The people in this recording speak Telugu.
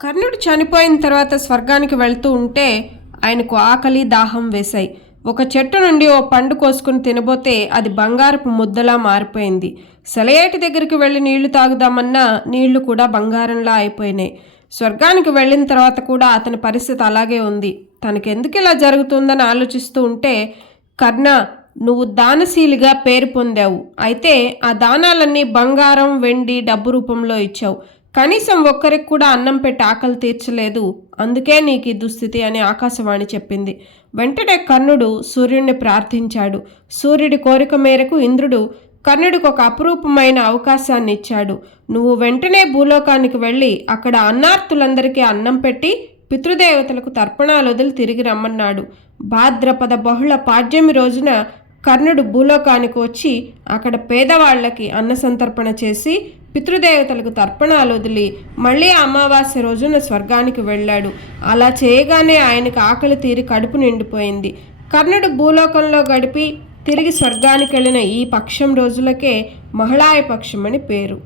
కర్ణుడు చనిపోయిన తర్వాత స్వర్గానికి వెళ్తూ ఉంటే ఆయనకు ఆకలి దాహం వేశాయి. ఒక చెట్టు నుండి ఓ పండు కోసుకుని తినబోతే అది బంగారపు ముద్దలా మారిపోయింది. సెలయేటి దగ్గరికి వెళ్ళి నీళ్లు తాగుదామన్నా నీళ్లు కూడా బంగారంలా అయిపోయినాయి. స్వర్గానికి వెళ్ళిన తర్వాత కూడా అతని పరిస్థితి అలాగే ఉంది. తనకెందుకు ఇలా జరుగుతుందని ఆలోచిస్తూ ఉంటే, కర్ణ, నువ్వు దానశీలిగా పేరు పొందావు. అయితే ఆ దానాలన్నీ బంగారం, వెండి, డబ్బు రూపంలో ఇచ్చావు. కనీసం ఒక్కరికి కూడా అన్నం పెట్టి ఆకలి తీర్చలేదు. అందుకే నీకు ఈ దుస్థితి అని ఆకాశవాణి చెప్పింది. వెంటనే కర్ణుడు సూర్యుడిని ప్రార్థించాడు. సూర్యుడి కోరిక మేరకు ఇంద్రుడు కర్ణుడికి ఒక అపురూపమైన అవకాశాన్ని ఇచ్చాడు. నువ్వు వెంటనే భూలోకానికి వెళ్ళి అక్కడ అన్నార్తులందరికీ అన్నం పెట్టి పితృదేవతలకు తర్పణాలు వదిలి తిరిగి రమ్మన్నాడు. భాద్రపద బహుళ పాడ్యమి రోజున కర్ణుడు భూలోకానికి వచ్చి అక్కడ పేదవాళ్లకి అన్న సంతర్పణ చేసి పితృదేవతలకు తర్పణాలు వదిలి మళ్ళీ అమావాస్య రోజున స్వర్గానికి వెళ్ళాడు. అలా చేయగానే ఆయనకు ఆకలి తీరి కడుపు నిండిపోయింది. కర్ణుడు భూలోకంలో గడిపి తిరిగి స్వర్గానికి వెళ్ళిన ఈ పక్షం రోజులకే మహిళాయ పక్షం అని పేరు.